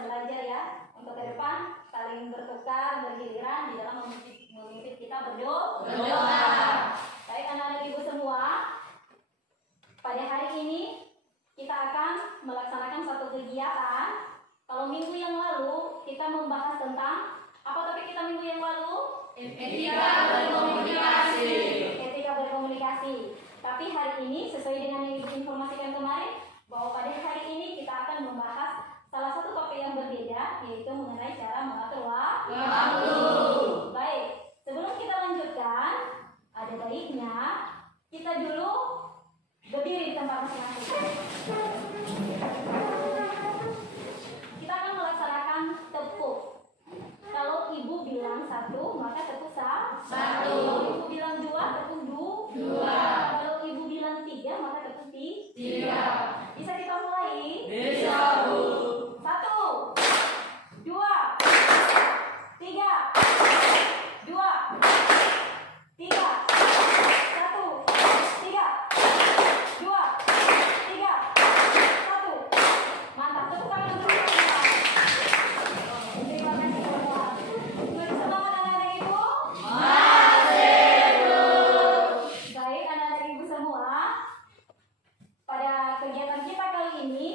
bisa belajar ya untuk ke depan saling bertukar bergiliran di dalam memimpin kita berdoa. Baik anak-anak ibu semua, pada hari ini kita akan melaksanakan satu kegiatan. Kalau minggu yang lalu kita membahas tentang apa topik kita minggu yang lalu? Etika berkomunikasi. Etika berkomunikasi. Tapi hari ini sesuai dengan yang diinformasikan kemarin bahwa pada hari ini kita akan membahas salah satu topik yang berbeda, yaitu mengenai cara mengatur waktu. Baik, sebelum kita lanjutkan, ada baiknya kita dulu berdiri di tempat masing-masing. Kita akan melaksanakan tepuk. Kalau ibu bilang 1, maka tepuk 1. Kalau ibu bilang 2, tepuk 2. Kalau ibu bilang 3, maka tepuk 3. Bisa kita mulai? Bisa, Bu. 1, 2, 3, 2, 3, 1, 3, 2, 3, 1. Mantap, tepuk tangan dulu. Terima kasih semua. Beri semangat anak-anak ibu. Baik anak-anak ibu semua, pada kegiatan kita kali ini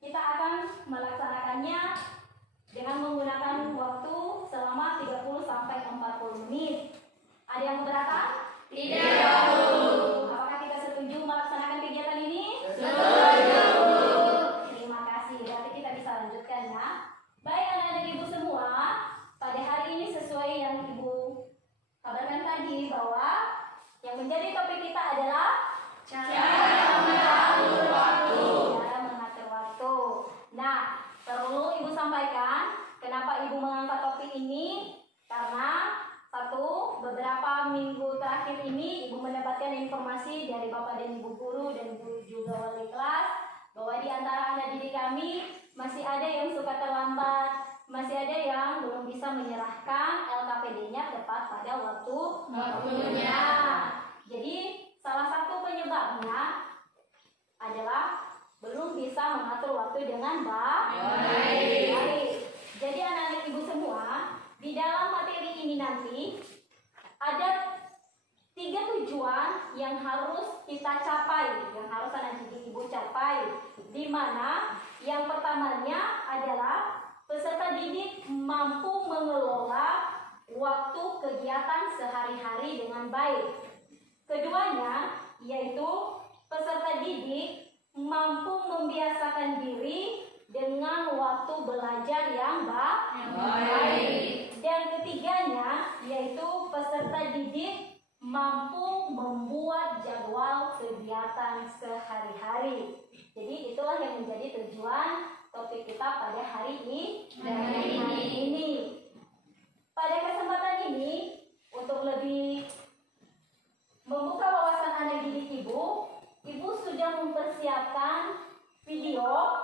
kita akan melaksanakannya dengan menggunakan waktu selama 30 sampai 40 menit. Ada yang keberatan? Tidak. Apakah kita setuju melaksanakan kegiatan ini? Setuju. Terima kasih. Berarti kita bisa lanjutkan ya. Baik anak-anak ibu semua, pada hari ini sesuai yang ibu kabarkan tadi bahwa yang menjadi topik kita adalah cara mengatur waktu. Nah, perlu ibu sampaikan kenapa ibu mengangkat topik ini, karena beberapa minggu terakhir ini ibu mendapatkan informasi dari bapak dan ibu guru dan ibu juga wali kelas bahwa di antara anak didik kami masih ada yang suka terlambat, masih ada yang belum bisa menyerahkan LKPD-nya tepat pada waktunya. Jadi salah satu penyebabnya adalah belum bisa mengatur waktu dengan baik. Jadi anak-anak ibu semua, di dalam materi ini nanti ada 3 tujuan yang harus kita capai, yang harus anak didik ibu capai. Di mana yang pertamanya adalah peserta didik mampu mengelola waktu kegiatan sehari-hari dengan baik. Keduanya yaitu peserta didik mampu membiasakan diri dengan waktu belajar yang baik. Dan ketiganya yaitu peserta didik mampu membuat jadwal kegiatan sehari-hari. Jadi itulah yang menjadi tujuan topik kita pada hari ini. Pada kesempatan ini, untuk lebih membuka wawasan anak didik ibu, ibu sudah mempersiapkan video.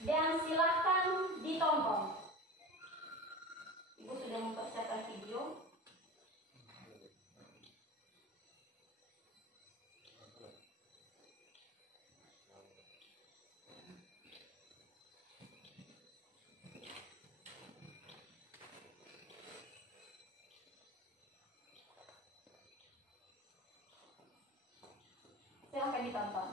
Dan silahkan ditonton. Ibu sudah mempersiapkan video. Silahkan ditonton.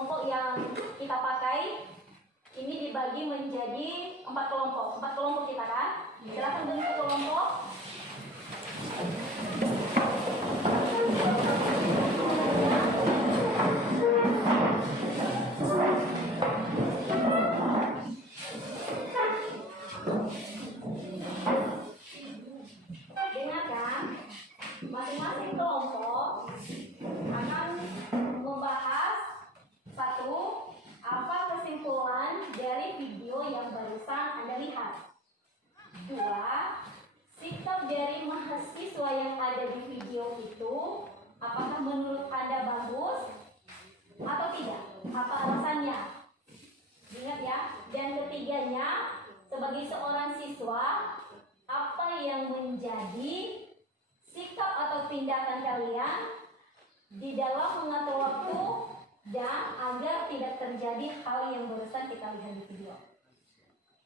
kelompok yang kita pakai ini dibagi menjadi 4 kelompok. 4 kelompok kita kan? Silakan bentuk kelompok. Dengarkan, masing-masing kelompok akan membahas satu, apa kesimpulan dari video yang barusan Anda lihat. 2, sikap dari mahasiswa yang ada di video itu, apakah menurut Anda bagus atau tidak? Apa alasannya? Ingat ya. Dan ketiganya, sebagai seorang siswa, apa yang menjadi sikap atau tindakan kalian di dalam mengatur waktu dan agar tidak terjadi hal yang barusan kita lihat di video.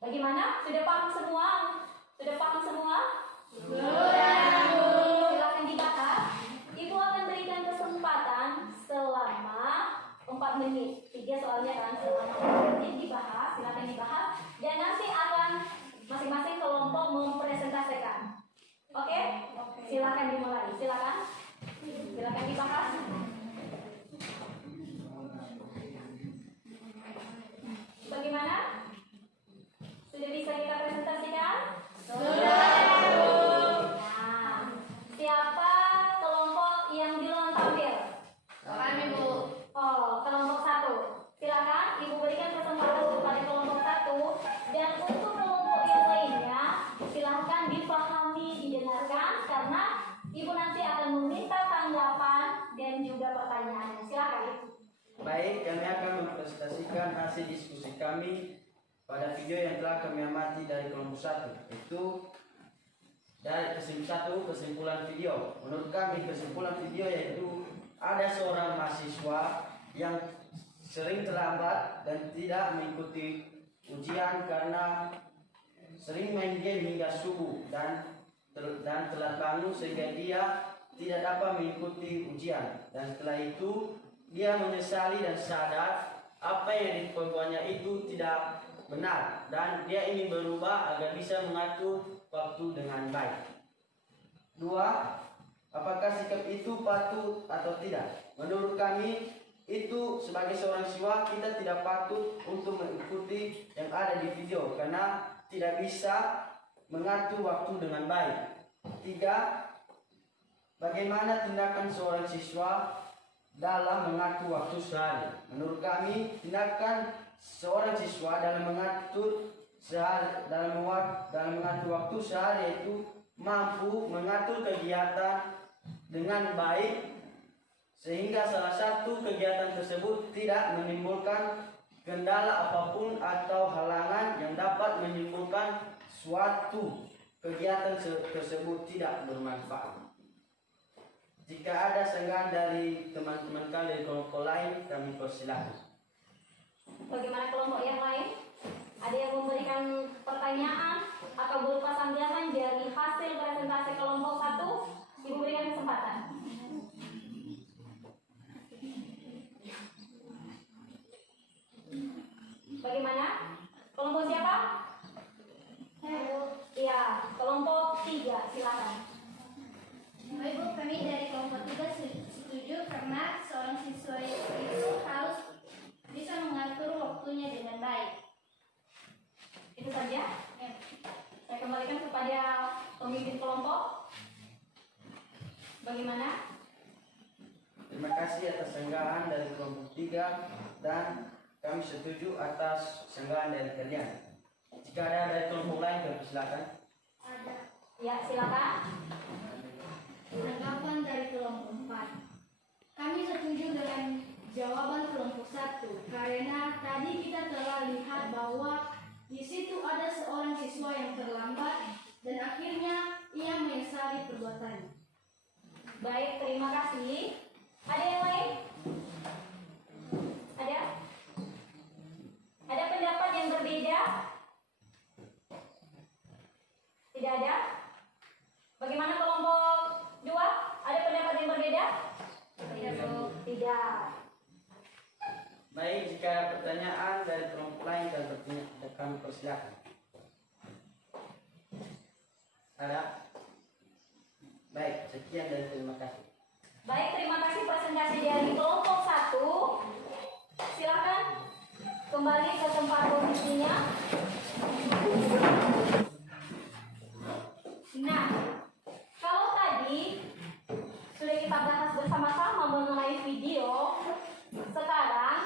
Bagaimana? Sudah paham semua? Sudah paham semua? Sudah. Silakan dibahas. Ibu akan berikan kesempatan selama 4 menit. 3 soalnya kan, selama 4 menit dibahas. Silakan dibahas. Dan nanti akan masing-masing kelompok mempresentasikan. Oke? Silakan dimulai. Silakan. Silakan dibahas. Bagaimana? Sudah bisa kita presentasikan? Sudah. Nah, siapa kelompok yang duluan tampil? Kami, Bu. Oh, kelompok 1. Silakan Ibu berikan kesempatan kepada kelompok 1 dan untuk kelompok yang lainnya silakan dipahami, didengarkan karena Ibu nanti akan meminta tanggapan dan juga pertanyaan. Silakan. Baik, kami akan mempresentasikan hasil diskusi kami pada video yang telah kami amati dari kelompok 1. Itu dari kesimpulan video. Menurut kami kesimpulan video yaitu ada seorang mahasiswa yang sering terlambat dan tidak mengikuti ujian karena sering main game hingga subuh dan telat bangun sehingga dia tidak dapat mengikuti ujian. Dan setelah itu dia menyesali dan sadar apa yang diperbuatnya itu tidak benar dan dia ingin berubah agar bisa mengatur waktu dengan baik. 2, apakah sikap itu patut atau tidak? Menurut kami itu sebagai seorang siswa kita tidak patut untuk mengikuti yang ada di video karena tidak bisa mengatur waktu dengan baik. 3, bagaimana tindakan seorang siswa dalam mengatur waktu sehari? Menurut kami tindakan seorang siswa dalam mengatur waktu sehari itu mampu mengatur kegiatan dengan baik sehingga salah satu kegiatan tersebut tidak menimbulkan kendala apapun atau halangan yang dapat menimbulkan suatu kegiatan tersebut tidak bermanfaat. Jika ada senggan dari teman-teman kalian kelompok lain, kami persilahkan. Bagaimana kelompok yang lain? Ada yang memberikan pertanyaan atau berupa sanggahan dari hasil presentasi kelompok 1? Ibu berikan kesempatan. Bagaimana? Kelompok siapa? Iya, kelompok 3, silakan. Ibu, kami dari kelompok 3 setuju karena seorang siswa itu harus bisa mengatur waktunya dengan baik. Itu saja. Saya kembalikan kepada pemimpin kelompok. Bagaimana? Terima kasih atas senggahan dari kelompok 3 dan kami setuju atas senggahan dari kalian. Jika ada dari kelompok lain, kami silakan. Ada Ya, silakan. tanggapan dari kelompok 4. Kami setuju dengan jawaban kelompok 1 karena tadi kita telah lihat bahwa di situ ada seorang siswa yang terlambat dan akhirnya ia menyesali perbuatannya. Baik, terima kasih. Ada yang lain? Ada? Ada pendapat yang berbeda? Tidak ada? Bagaimana kelompok 2? Ada pendapat yang berbeda? Tidak. Baik, dipersilakan. Ada? Baik, sekian dan terima kasih. Baik, terima kasih presentasi dari kelompok 1. Silakan kembali ke tempat posisinya. Nah, kalau tadi sudah kita bahas bersama-sama mengenai video, sekarang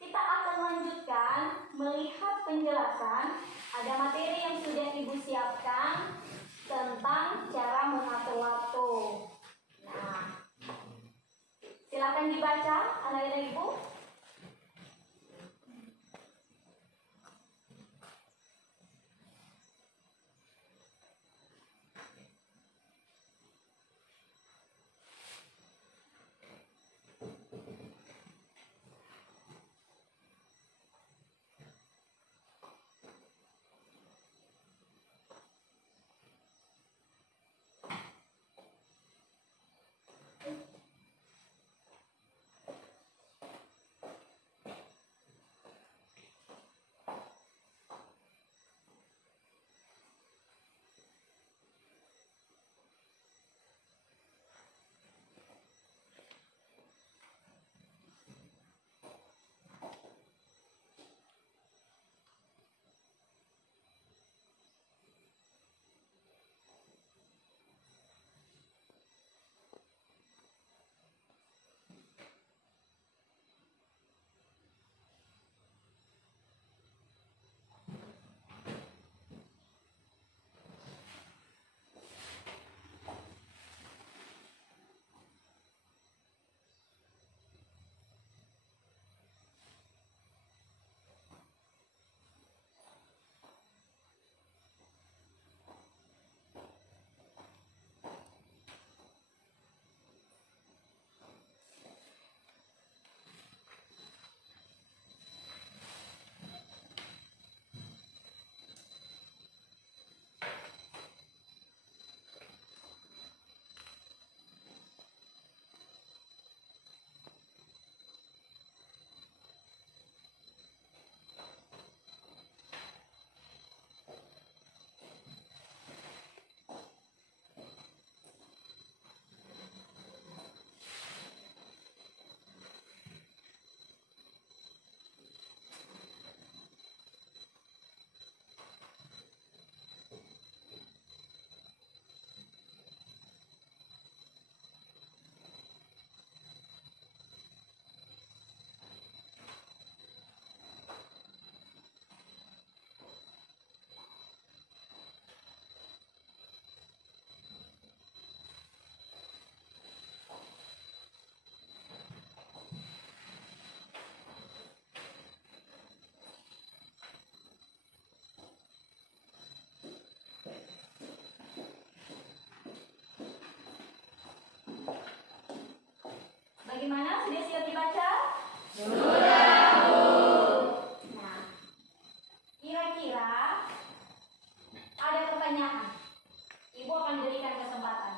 kita akan lanjutkan melihat penjelasan. Ada materi yang sudah Ibu siapkan tentang cara mengatur waktu. Nah, silakan dibaca anak-anak Ibu. Bagaimana? Sudah siap dibaca? Sudah, Bu. Nah, kira-kira ada pertanyaan. Ibu akan berikan kesempatan.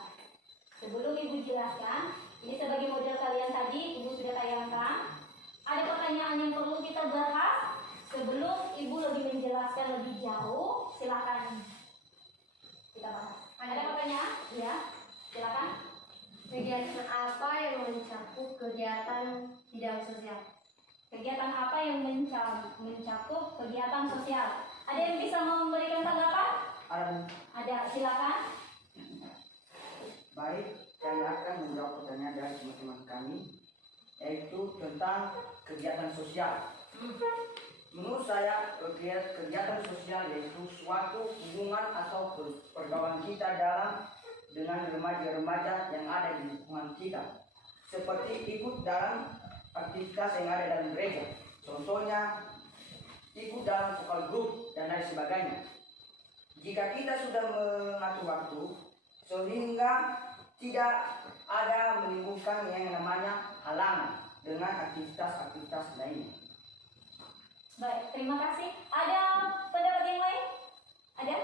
Sebelum Ibu jelaskan, ini sebagai model kalian tadi, Ibu sudah tayangkan. Ada pertanyaan yang perlu kita bahas sebelum Ibu lebih menjelaskan lebih jauh. Silakan kita bahas. Ada pertanyaan? Ya, silakan. Kegiatan apa yang mencakup kegiatan bidang sosial? Kegiatan apa yang mencakup kegiatan sosial? Ada yang bisa memberikan tanggapan? Ada, silakan. Baik, saya akan menjawab pertanyaan dari teman-teman kami, yaitu tentang kegiatan sosial. Menurut saya, kegiatan sosial yaitu suatu hubungan atau pergaulan kita dengan remaja-remaja yang ada di lingkungan kita, seperti ikut dalam aktivitas yang ada dalam gereja, contohnya ikut dalam vokal grup dan lain sebagainya. Jika kita sudah mengatur waktu sehingga tidak ada menimbulkan yang namanya halangan dengan aktivitas-aktivitas lainnya. Baik, terima kasih. Ada pendapat yang lain? Ada?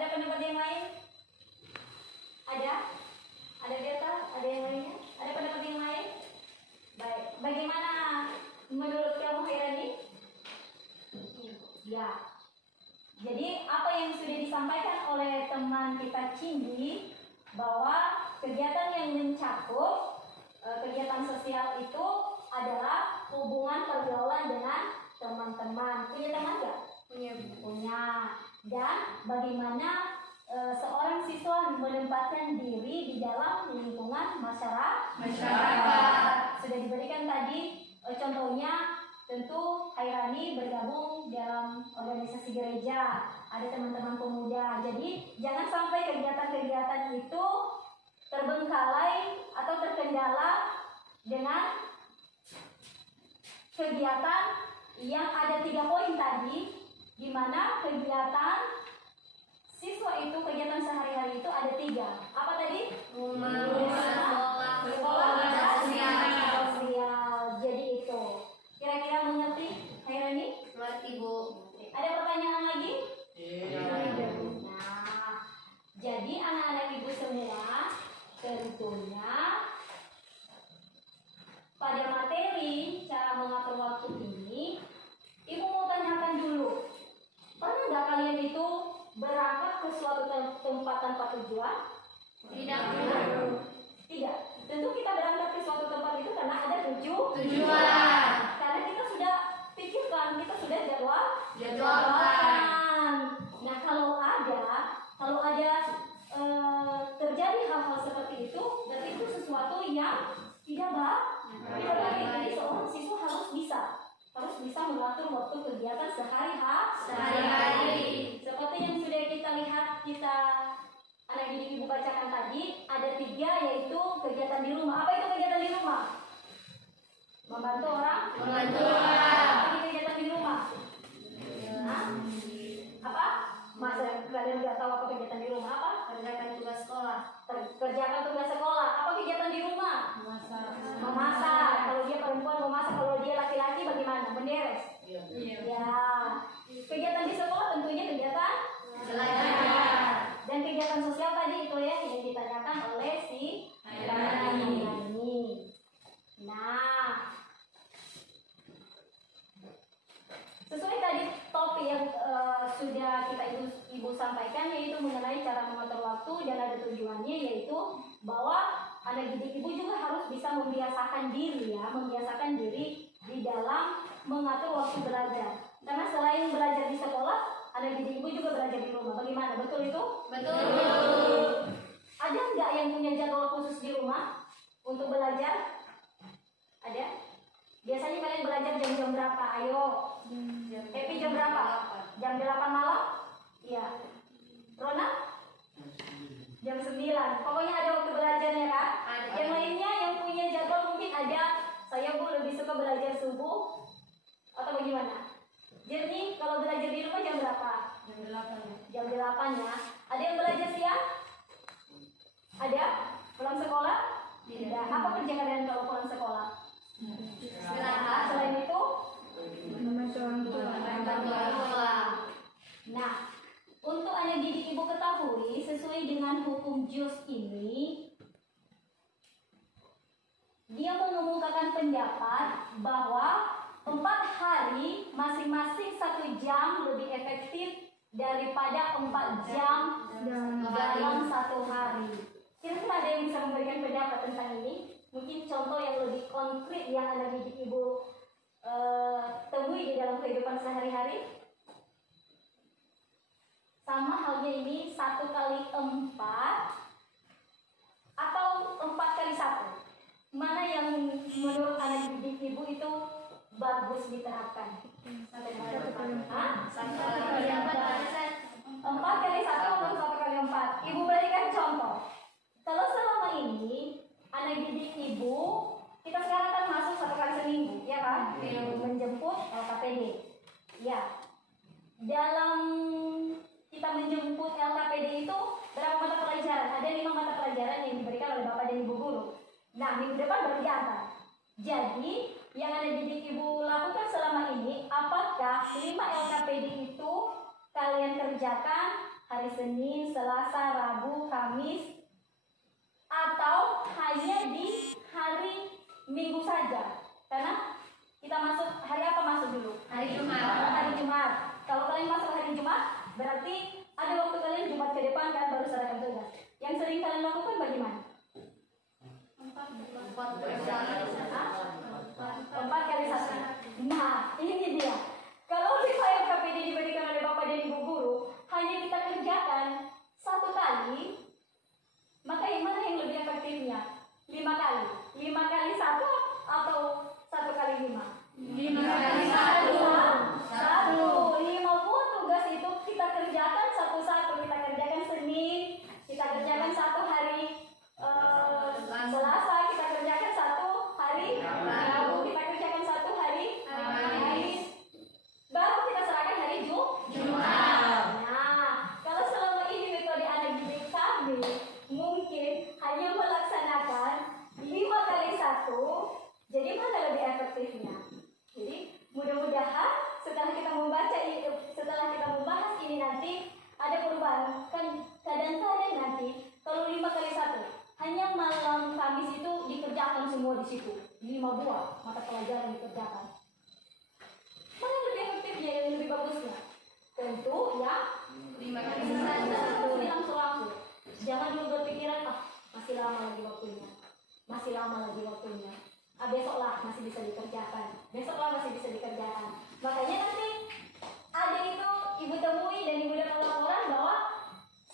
Ada pendapat yang lain? Ada? Ada data? Ada yang lainnya? Ada pendapat yang lain? Baik, bagaimana menurut kamu, Hairani? Ya. Cindi bahwa kegiatan yang mencakup kegiatan sosial itu adalah hubungan pergaulan dengan teman-teman. Punya teman nggak? Punya. Dan bagaimana seorang siswa menempatkan diri di dalam lingkungan masyarakat. Sudah diberikan tadi contohnya, tentu Hairani bergabung dalam organisasi gereja, ada teman-teman pemuda. Jadi jangan sampai kegiatan-kegiatan itu terbengkalai atau terkendala dengan kegiatan yang ada 3 poin tadi, di mana kegiatan siswa itu, kegiatan sehari-hari itu ada 3. Apa tadi? Rumah, sekolah, dan sosial. sosial. Jadi itu. Kira-kira mengerti, Hairani? Mengerti, Bu. Ada pertanyaan lagi? Iya. Nah, jadi anak-anak ibu semua, tentunya pada materi cara mengatur waktu ini, ibu mau tanyakan dulu. Pernah nggak kalian itu berangkat ke suatu tempat tanpa tujuan? Tidak. Tidak. Tentu kita berangkat ke suatu tempat itu karena ada Tujuan. Karena kita sudah pikirkan, kita sudah Jadwalkan. Nah, kalau ada terjadi hal-hal seperti itu, berarti itu sesuatu yang tidak baik. Jadi seorang siswa harus bisa mengatur waktu kegiatan sehari-hari. Seperti yang sudah kita lihat, anak didik ibu bacakan tadi, ada 3, yaitu kegiatan di rumah. Apa itu kegiatan di rumah? Membantu orang. Apa itu kegiatan di rumah? Hah? Apa? Masa kalian nggak tahu apa kegiatan di rumah? Apa? Kerjakan tugas sekolah. Kerjakan tugas sekolah. Apa kegiatan di rumah? Memasak. Kalau dia perempuan memasak, kalau dia laki-laki bagaimana? Menderes. Ya. Kegiatan di sekolah tentunya kegiatan Belajar. dan kegiatan sosial tadi itu ya yang ditanyakan oleh si Hairani. Nah, sesuai tadi topik yang sudah kita ibu sampaikan, yaitu mengenai cara mengatur waktu dan ada tujuannya, yaitu bahwa anak didik ibu juga harus bisa membiasakan diri di dalam mengatur waktu belajar. Karena selain belajar di sekolah, anak didik ibu juga belajar di rumah. Bagaimana? Betul itu? Betul. Ada nggak yang punya jadwal khusus di rumah untuk belajar? Ada? Biasanya kalian belajar jam-jam berapa? Ayo. Epi jam berapa? Jam 8 malam? Iya. Rona? Jam 9. Pokoknya ada waktu belajarnya kan? Ada. Yang lainnya yang punya jadwal mungkin ada. Saya Bu lebih suka belajar subuh atau bagaimana? Jadi kalau belajar di rumah jam berapa? Jam 8 ya. Ada yang belajar siang? Ada? Pulang sekolah? Tidak. Apa kerja kalian kalau pulang sekolah? Istirahat. Selain itu? Bantu orang tua. Nah, untuk anak didik ibu ketahui, sesuai dengan hukum JUS ini, dia mengemukakan pendapat bahwa 4 hari masing-masing 1 jam lebih efektif daripada 4 jam dalam 1 hari. Kira-kira ada yang bisa memberikan pendapat tentang ini? Mungkin contoh yang lebih konkret yang anak didik ibu temui di dalam kehidupan sehari-hari. Sama halnya ini 1 kali 4 atau 4 kali 1. Mana yang menurut anak didik ibu itu bagus diterapkan? 4 kali 1 atau 1 kali 4? Ibu berikan contoh. Kalau selama ini anak didik ibu, kita sekarang kan masuk 1 kali seminggu, ya kan? Menjemput LKPD. Ya. Dalam kita menjemput LKPD itu berapa mata pelajaran? Ada 5 mata pelajaran yang diberikan oleh Bapak dan Ibu guru. Nah, minggu depan baru diantar. Jadi, yang ada didik ibu lakukan selama ini, apakah 5 LKPD itu kalian kerjakan hari Senin, Selasa, Rabu, Kamis, atau hanya di hari Minggu saja? Karena kita masuk hari apa masuk dulu? Hari Jumat. Hari Jumat. Kalau kalian masuk hari Jumat, berarti ada waktu kalian Jumat ke depan kan baru serahkan tugas. di situ, 5 buah mata pelajaran dikerjakan. Mana yang lebih efektifnya, yang lebih bagusnya? Tentu ya 5 kali satu langsung. Jangan dulu berpikiran, masih lama lagi waktunya. Masih lama lagi waktunya. Besoklah masih bisa dikerjakan. Besoklah masih bisa dikerjakan. Makanya nanti ada itu ibu temui dan ibu dapat laporan bahwa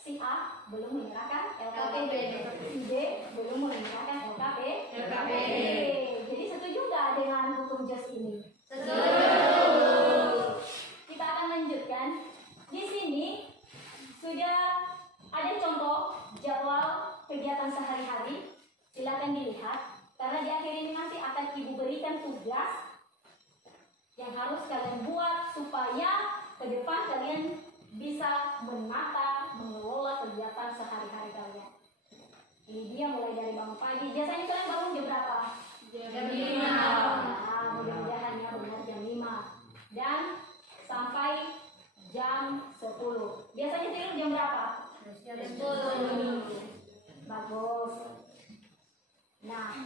si A belum menyerahkan LKPD, si D belum menyerahkan LKPD. Jadi setuju nggak dengan hukum JOS ini? Kita akan lanjutkan. Di sini sudah ada contoh jadwal kegiatan sehari-hari. Silakan dilihat. Karena di akhir ini nanti akan ibu berikan tugas yang harus kalian buat supaya ke depan kalian bisa menata, mengelola kegiatan sehari-hari kalian. Ini dia mulai dari bangun pagi. Biasanya kalian bangun jam berapa? Jam 5. Nah, mudah-mudahan ya benar jam 5. Dan sampai jam 10. Biasanya tidur jam berapa? Jam 10. Bagus. Nah,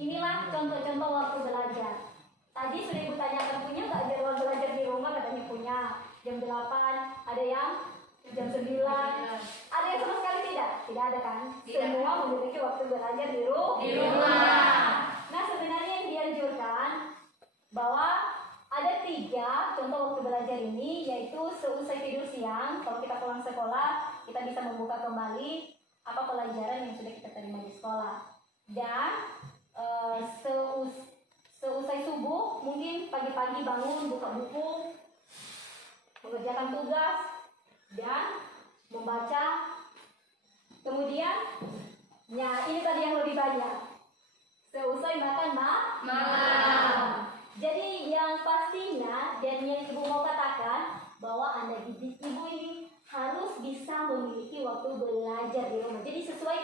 inilah contoh-contoh waktu belajar. Tadi sudah ibu tanyakan, punya nggak jadwal belajar di rumah? Katanya punya. Jam 8, ada yang jam 9, ada yang sama sekali tidak? Tidak ada kan? Tidak. Semua memiliki waktu belajar di rumah. Nah, sebenarnya yang dianjurkan bahwa ada 3 contoh waktu belajar ini, yaitu seusai tidur siang, kalau kita pulang sekolah, kita bisa membuka kembali apa pelajaran yang sudah kita terima di sekolah. Dan seusai subuh, mungkin pagi-pagi bangun, buka buku, mengerjakan tugas, dan membaca. Kemudian, ya ini tadi yang lebih banyak. Seusai makan malam. Jadi yang pastinya dan yang ibu mau katakan bahwa Anda didik ibu ini harus bisa memiliki waktu belajar di rumah. Jadi sesuai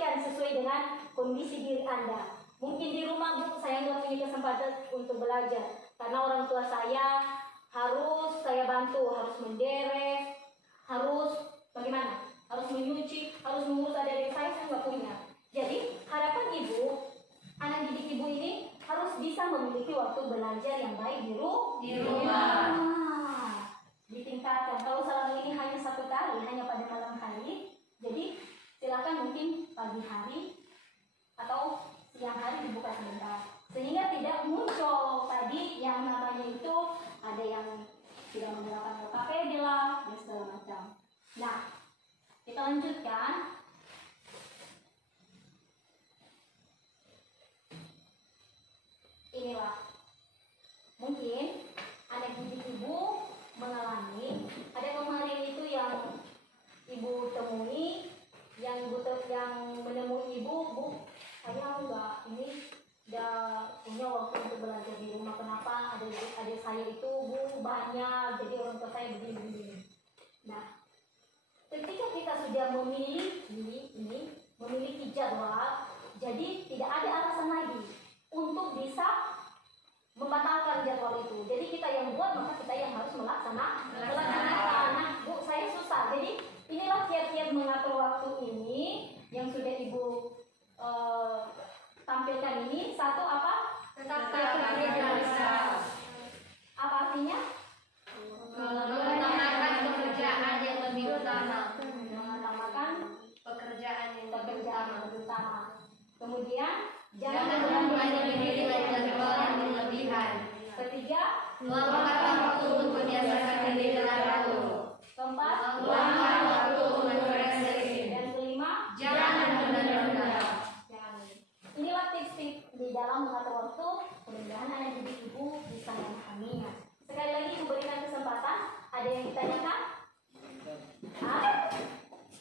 dengan kondisi diri Anda. Mungkin di rumah, Bu, saya nggak punya kesempatan untuk belajar karena orang tua saya harus saya bantu, harus menderek, harus bagaimana? Harus menyuci, harus mengurus adik-adik saya nggak punya. Jadi harapan ibu, anak didik ibu ini harus bisa memiliki waktu belajar yang baik di rumah. Ditingkatkan. Kalau selama ini hanya 1 kali, hanya pada malam hari, jadi silakan mungkin pagi hari atau siang hari dibuka sebentar, sehingga tidak muncul tadi yang namanya itu ada yang tidak menerapkan LKPD lah dan segala macam. Nah, kita lanjutkan. Inilah mungkin anak didik ibu mengalami ada kemarin itu yang ibu temui, yang menemui ibu, Bu, saya enggak ini udah punya waktu untuk belajar di rumah. Kenapa? Adik saya itu, Bu, banyak, jadi orang tua saya begini. Nah, ketika kita sudah memiliki jadwal, jadi tidak ada alasan lagi untuk bisa membatalkan jadwal itu. Jadi kita yang buat, maka kita yang harus melaksanakan. Nah, Bu, saya susah. Jadi inilah kiat-kiat mengatur waktu ini yang sudah ibu tampilkan ini. 1 apa? Tetapkan prioritas. Apa artinya? Mengutamakan pekerjaan yang lebih utama. Mengutamakan Pekerjaan yang lebih pekerjaan utama. yang utama. Kemudian Jangan membebani diri dengan jadwal yang berlebihan. Ketiga, Luangkan waktu untuk membiasakan diri dengan waktu. keempat, Luangkan waktu untuk refleksi. dan kelima, Jangan menunda-nunda. jangan. Inilah tips-tips di dalam mengatur waktu. Mudah-mudahan anak didik ibu bisa memahaminya. Sekali lagi ibu berikan kesempatan. Ada yang ditanyakan?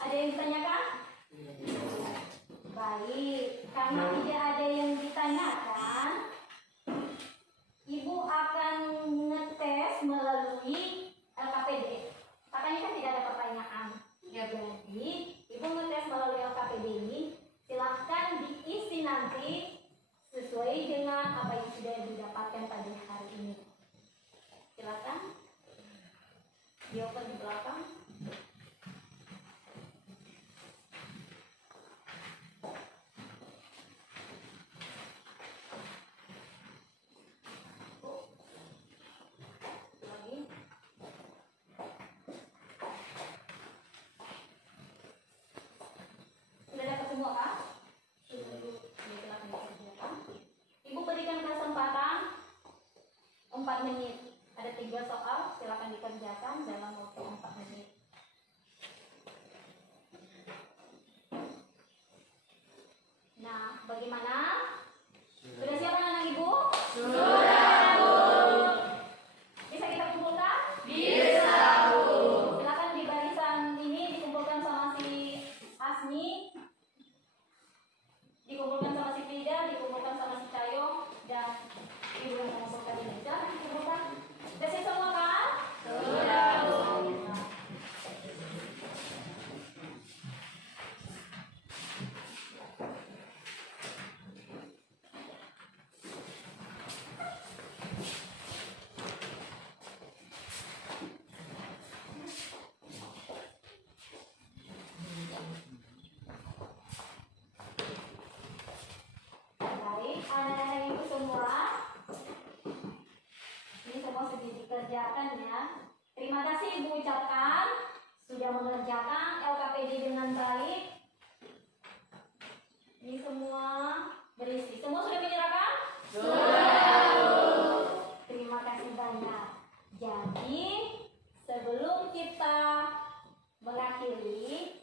Ada yang ditanyakan? Baik, karena tidak ada yang ditanyakan, ibu akan ngetes melalui LKPD. Katanya kan tidak ada pertanyaan. Ya, Bu. Jadi, ibu ngetes melalui LKPD ini, silahkan diisi nanti sesuai dengan apa yang sudah didapatkan pada hari ini. Silakan. Dioper di belakang. mengerjakannya. Terima kasih Ibu ucapkan sudah mengerjakan LKPD dengan baik. Ini semua berisi. Semua sudah menyerahkan? Sudah. Terima kasih banyak. Jadi sebelum kita mengakhiri,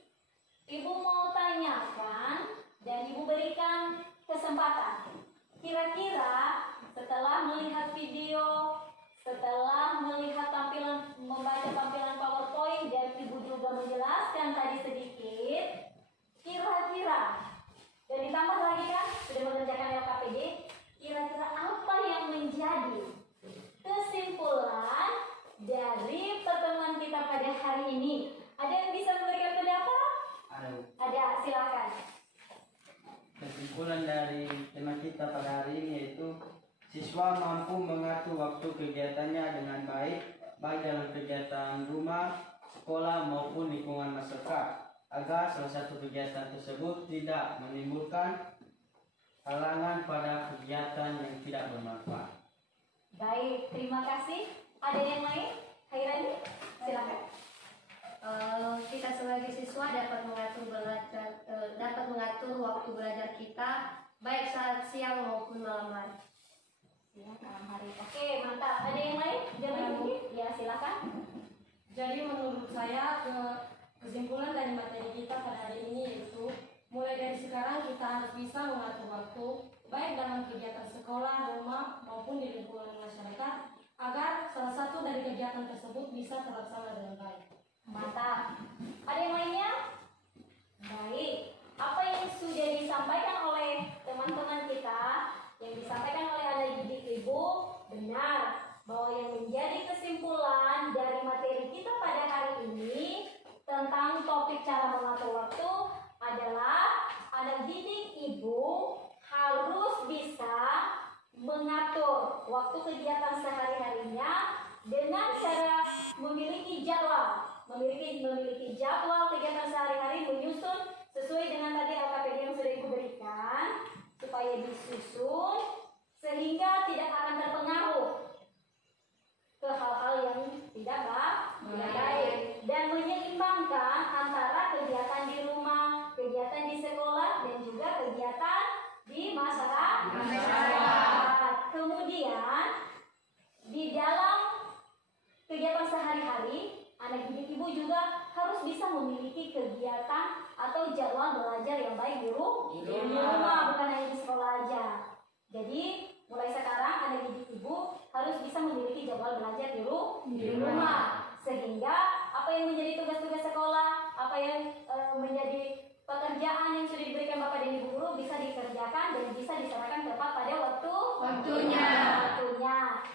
Ibu mau tanyakan dan Ibu berikan kesempatan. Kira-kira setelah melihat video, setelah melihat membaca tampilan PowerPoint dan Ibu juga menjelaskan tadi sedikit, kira-kira dan ditambah lagi kan sudah mengerjakan LKPD, kira-kira apa yang menjadi kesimpulan dari pertemuan kita pada hari ini? Ada yang bisa memberikan pendapat? Ada, silakan. Kesimpulan dari tema kita pada hari ini yaitu siswa mampu mengatur waktu kegiatannya dengan baik dalam kegiatan rumah, sekolah maupun lingkungan masyarakat, agar salah satu kegiatan tersebut tidak menimbulkan halangan pada kegiatan yang tidak bermanfaat. Baik, terima kasih. Ada yang lain? Hairani, silakan. Kita sebagai siswa dapat mengatur waktu belajar kita baik saat siang maupun malam hari. Ya, malam hari. Oke, mantap. Ada yang lain? Jangan mungkin? Ya, silakan. Jadi menurut saya kesimpulan dari materi kita pada hari ini yaitu mulai dari sekarang kita harus bisa mengatur waktu baik dalam kegiatan sekolah, rumah maupun di lingkungan masyarakat agar salah satu dari kegiatan tersebut bisa terlaksana dengan baik. Mantap. Ada yang lainnya? Baik. Apa yang sudah disampaikan oleh teman-teman kita, yang disampaikan oleh anak didik Ibu, benar bahwa yang menjadi kesimpulan dari materi kita pada hari ini tentang topik cara mengatur waktu adalah anak didik Ibu harus bisa mengatur waktu kegiatan sehari-harinya dengan cara memiliki jadwal. Memiliki jadwal kegiatan sehari-hari, menyusun sesuai dengan tadi LKPD yang sudah Ibu berikan, supaya disusun sehingga tidak akan terpengaruh ke hal-hal yang tidak baik dan menyeimbangkan antara kegiatan di rumah, kegiatan di sekolah dan juga kegiatan di masyarakat. Kemudian di dalam kegiatan sehari-hari, anak didik Ibu juga harus bisa memiliki kegiatan atau jadwal belajar yang baik di rumah, bukan hanya di sekolah aja. Jadi mulai sekarang anak didik Ibu harus bisa memiliki jadwal belajar di rumah, sehingga apa yang menjadi tugas-tugas sekolah, apa yang menjadi pekerjaan yang sudah diberikan Bapak dan Ibu guru bisa dikerjakan dan bisa diserahkan tepat pada waktunya.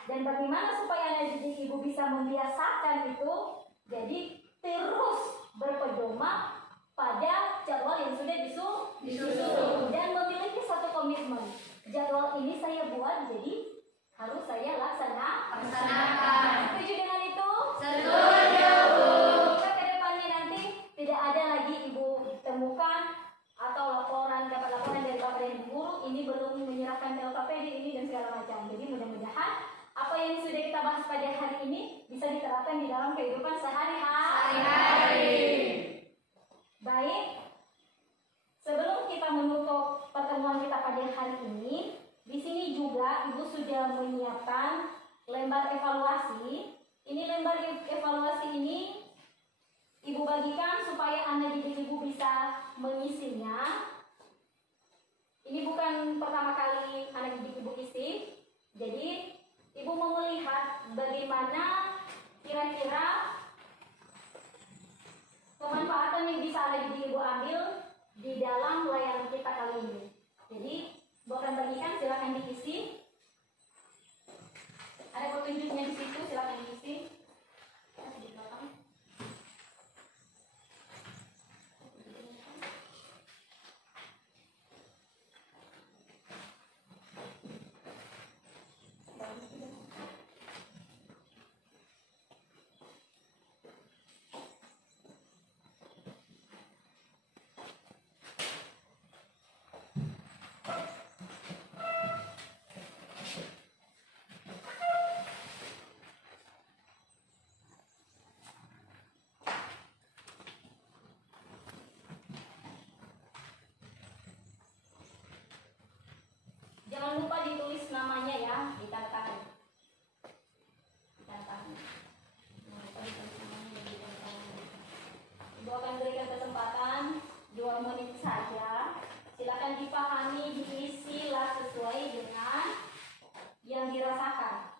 Dan bagaimana supaya anak didik Ibu bisa membiasakan itu? Jadi terus berpedoman pada jadwal yang sudah disusun dan memiliki satu komitmen. Jadwal ini saya buat, jadi harus saya laksanakan. Setuju dengan itu? Setuju, Bu. Semoga ke depannya nanti tidak ada lagi Ibu temukan atau dapat laporan dari Bapak dan Ibu guru ini belum menyerahkan LKPD ini dan segala macam. Jadi mudah-mudahan apa yang sudah kita bahas pada hari ini bisa diterapkan di dalam kehidupan sehari-hari. Baik, sebelum kita menutup pertemuan kita pada hari ini, di sini juga Ibu sudah menyiapkan lembar evaluasi. Ini lembar evaluasi ini Ibu bagikan supaya anak didik Ibu bisa mengisinya. Ini bukan pertama kali anak didik Ibu isi. Jadi Ibu mau melihat bagaimana kira-kira kemanfaatan yang bisa anak didik Ibu ambil di dalam layanan kita kali ini. Jadi Ibu akan bagikan, silakan diisi. Ada petunjuknya di situ, silakan diisi. Di belakang. Jangan lupa ditulis namanya ya di tanda tangan. Tanda tangan. Jangan lupa ditulis namanya di tanda tangan. Ibu akan berikan kesempatan 2 menit saja. Silakan dipahami, diisilah sesuai dengan yang dirasakan.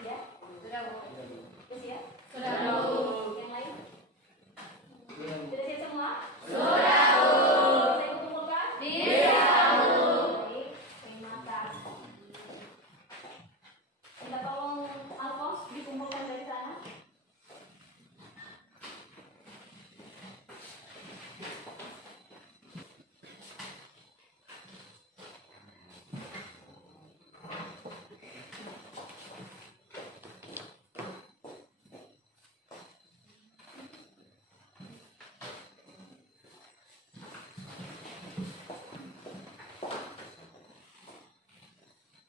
Ya? Sudah, Bu. Terus ya? Sudah, Bu. Yang lain? Sudah siap semua? Sudah, Bisa ikut kumpulkan? Bisa, Bu. Baik, terima kasih. Minta tolong Alphonse dikumpulkan dari sana.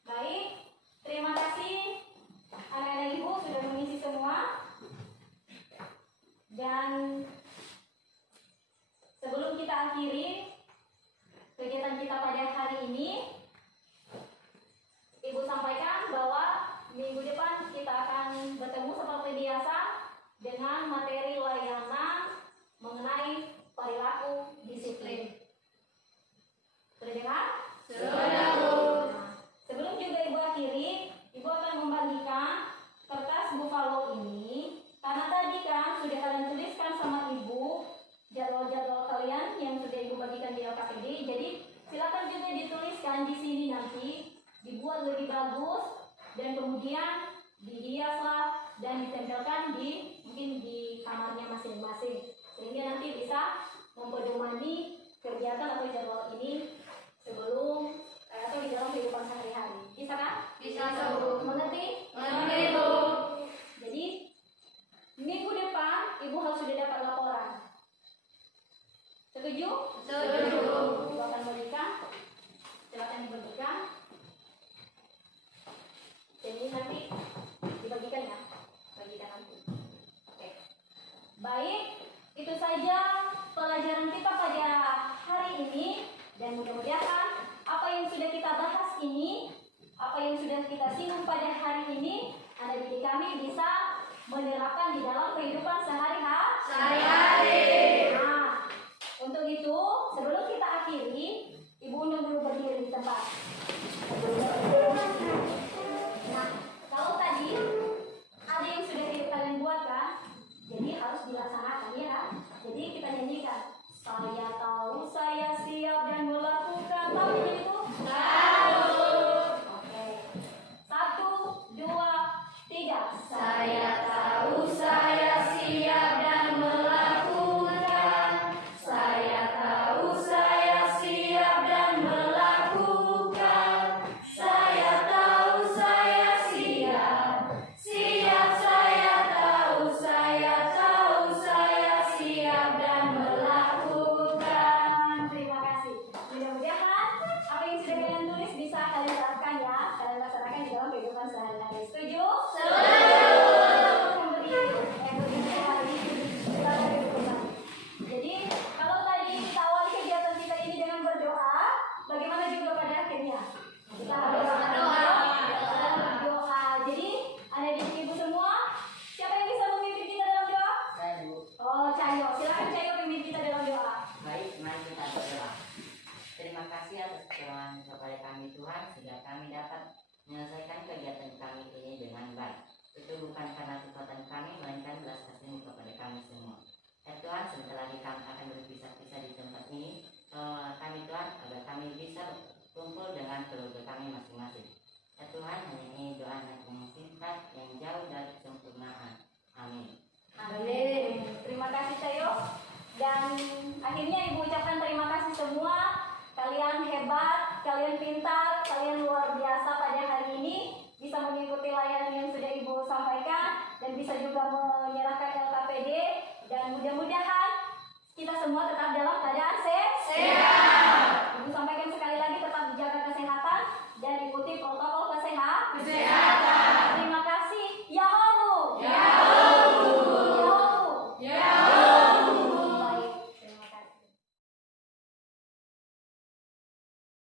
Baik, terima kasih anak-anak ibu sudah mengisi semua. Dan sebelum kita akhiri kegiatan kita pada hari ini, ibu sampaikan bahwa minggu depan kita akan bertemu seperti biasa dengan materi layanan mengenai perilaku disiplin. Sudah dengar? Sudah, Bu. Sebelum juga ibu akhiri, ibu akan membagikan kertas buffalo ini karena tadi kan sudah kalian tuliskan sama ibu jadwal-jadwal kalian yang sudah ibu bagikan di LKPD. Jadi silakan juga dituliskan di sini nanti, dibuat lebih bagus dan kemudian dihiaslah dan ditempelkan di mungkin di kamarnya masing-masing sehingga nanti bisa mempedomani kegiatan atau jadwal ini sebelum atau di dalam kehidupan sehari-hari. Bisa kan? Bisa, Bu. Mengerti? Mengerti, Bu. Jadi minggu depan ibu harus sudah dapat laporan. Setuju? Setuju, Bu. Ibu akan berikan. Silakan dibagikan. Jadi nanti dibagikan ya. Bagikan nanti. Oke. Baik, itu saja pelajaran kita pada hari ini dan mudah-mudahan apa yang sudah kita bahas ini, apa yang sudah kita singgung pada hari ini, anak didik kami bisa menerapkan di dalam kehidupan Sehari-hari. Nah, untuk itu sebelum kita akhiri, ibu undang dulu berdiri di tempat. Nah, kalau tadi ada yang sudah kalian buat kan, jadi harus dilaksanakan ya kan? Jadi kita nyanyikan. Saya tahu saya siap dan melakukan. Tahu jadi itu? Tahu. Oke. 1, 2, 3. Saya tahu saya siap dan melakukan. Saya tahu saya siap dan melakukan. Saya tahu saya siap. Siap saya tahu saya siap dan melakukan. Terima kasih. Mudah-mudahan apa yang sudah kalian tulis bisa kalian terapkan ya. Kalian laksanakan di dalam kehidupan sehari-hari. Setuju? Jadi kalau tadi kita awali kegiatan kita ini dengan berdoa, bagaimana juga pada akhirnya? Kita harus berdoa. Jadi ada di ibu semua. Siapa yang bisa memimpin kita dalam doa? Saya, Bu. Oh, Cahyo. Silakan Cahyo memimpin kita dalam doa. Baik, mari kita berdoa. Terima kasih atas pertolongan kepada kami Tuhan, sehingga kami dapat menyelesaikan kegiatan kami ini dengan baik. Itu bukan karena kekuatan kami, melainkan belas kasih-Mu kepada kami semua. Ya Tuhan, sebentar lagi kami akan berpisah-pisah di tempat ini. Kami Tuhan, agar kami bisa kumpul dengan keluarga kami masing-masing. Ya Tuhan, hanya ini doa yang singkat, yang jauh dari kesempurnaan. Amin. Amin. Terima kasih Cahyo. Dan akhirnya ibu ucapkan terima kasih semua. Kalian hebat, kalian pintar, kalian luar biasa pada hari ini. Bisa mengikuti layanan yang sudah ibu sampaikan dan bisa juga menyerahkan LKPD. Dan mudah-mudahan kita semua tetap dalam keadaan sehat. Ibu sampaikan sekali lagi tetap jaga kesehatan dan